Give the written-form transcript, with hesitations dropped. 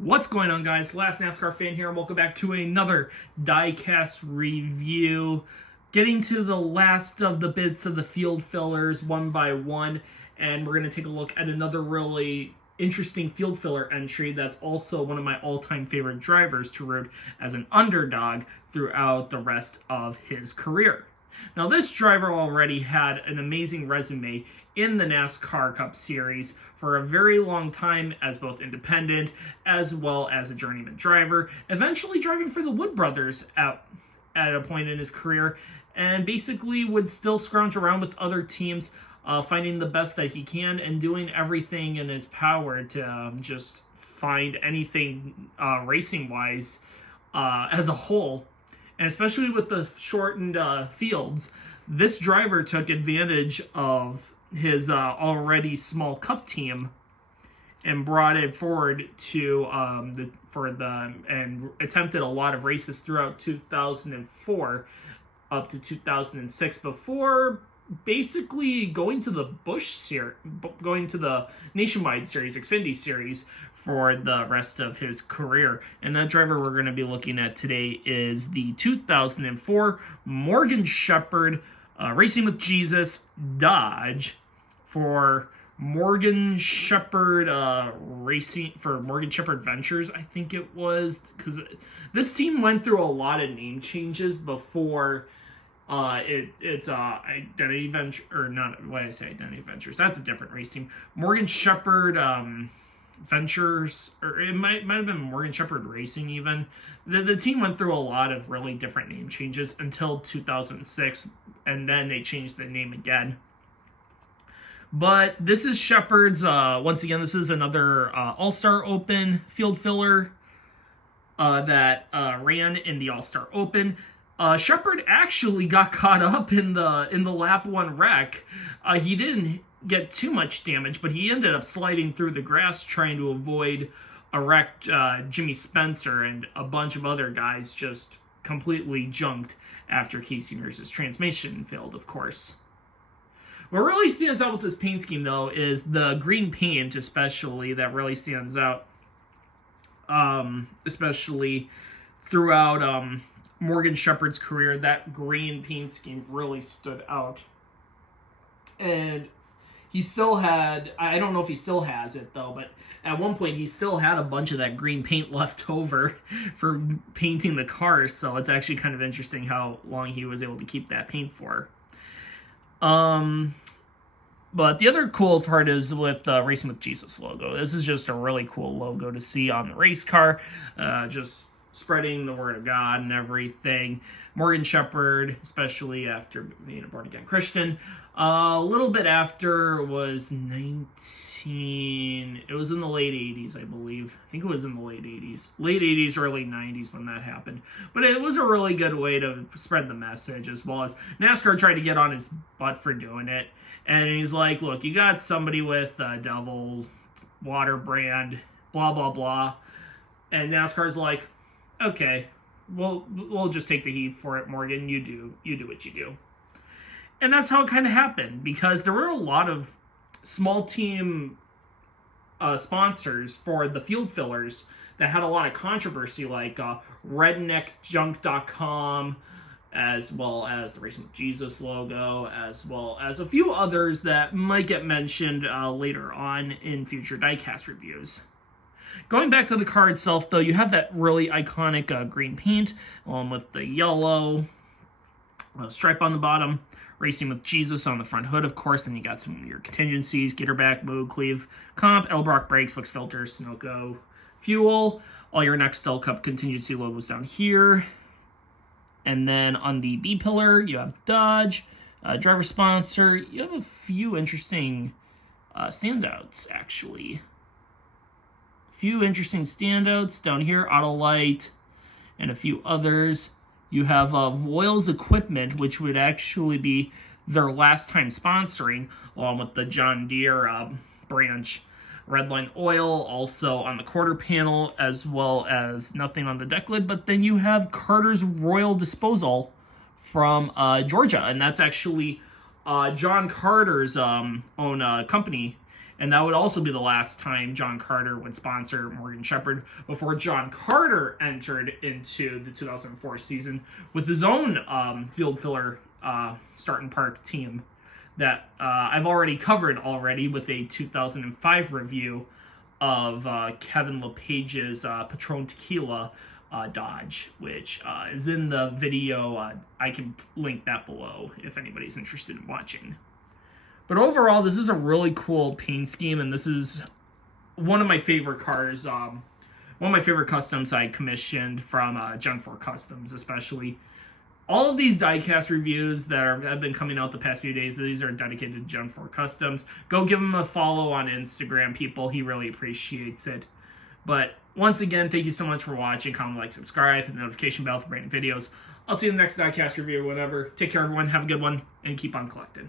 What's going on, guys? Last NASCAR fan here, and welcome back to another Diecast review. Getting to the last of the bits of the field fillers one by one, and we're going to take a look at another really interesting field filler entry that's also one of my all-time favorite drivers to root as an underdog throughout the rest of his career. Now, this driver already had an amazing resume in the NASCAR Cup Series for a very long time as both independent as well as a journeyman driver, eventually driving for the Wood Brothers at a point in his career, and basically would still scrounge around with other teams, finding the best that he can and doing everything in his power to just find anything racing-wise as a whole. And especially with the shortened fields, this driver took advantage of his already small cup team and brought it forward to and attempted a lot of races throughout 2004 up to 2006 before basically going to the Nationwide Series, Xfinity Series, for the rest of his career. And that driver we're going to be looking at today is the 2004 Morgan Shepherd Racing with Jesus Dodge for Morgan Shepherd Morgan Shepherd Ventures, I think it was, because this team went through a lot of name changes before it's Identity Venture, or not, what did I say, Identity Ventures, that's a different race team. Morgan Shepherd Ventures, or it might have been Morgan Shepherd Racing even. The team went through a lot of really different name changes until 2006, and then they changed the name again. But this is Shepherd's, once again, this is another All-Star Open field filler that ran in the All-Star Open. Shepherd actually got caught up in the lap one wreck. He didn't get too much damage, but he ended up sliding through the grass trying to avoid a wrecked Jimmy Spencer, and a bunch of other guys just completely junked after Casey Mears' transmission failed, of course. What really stands out with this paint scheme, though, is the green paint, especially, that really stands out, especially throughout Morgan Shepherd's career. That green paint scheme really stood out. And he still had, I don't know if he still has it, though, but at one point he still had a bunch of that green paint left over for painting the cars, so it's actually kind of interesting how long he was able to keep that paint for. But the other cool part is with the Racing with Jesus logo. This is just a really cool logo to see on the race car, just spreading the word of God and everything. Morgan Shepherd, especially after being a born-again Christian, a little bit after was it was in the late 80s, I believe. I think it was in the late 80s, early 90s when that happened. But it was a really good way to spread the message, as well as NASCAR tried to get on his butt for doing it. And he's like, look, you got somebody with Devil, Water brand, blah, blah, blah. And NASCAR's like, okay, we'll just take the heat for it, Morgan. You do what you do. And that's how it kind of happened, because there were a lot of small team sponsors for the field fillers that had a lot of controversy, like RedneckJunk.com, as well as the Racing with Jesus logo, as well as a few others that might get mentioned later on in future diecast reviews. Going back to the car itself, though, you have that really iconic green paint, along with the yellow stripe on the bottom. Racing with Jesus on the front hood, of course. Then you got some of your contingencies: Gatorback, Moog, Cleve, Comp, Elbrock brakes, Wix filters, Sunoco fuel. All your Nextel Cup contingency logos down here. And then on the B pillar, you have Dodge, driver sponsor. You have a few interesting standouts, actually. Few interesting standouts down here, Autolite, and a few others. You have Voiles Equipment, which would actually be their last time sponsoring, along with the John Deere branch. Redline Oil, also on the quarter panel, as well as nothing on the deck lid. But then you have Carter's Royal Disposal from Georgia, and that's actually John Carter's own company. And that would also be the last time John Carter would sponsor Morgan Shepherd before John Carter entered into the 2004 season with his own field filler starting park team that I've already covered with a 2005 review of Kevin LePage's Patron Tequila Dodge, which is in the video. I can link that below if anybody's interested in watching. But overall, this is a really cool paint scheme, and this is one of my favorite cars. One of my favorite customs I commissioned from Gen 4 Customs, especially. All of these diecast reviews that have been coming out the past few days, these are dedicated to Gen 4 Customs. Go give him a follow on Instagram, people. He really appreciates it. But once again, thank you so much for watching. Comment, like, subscribe, hit the notification bell for brand new videos. I'll see you in the next diecast review or whatever. Take care, everyone. Have a good one, and keep on collecting.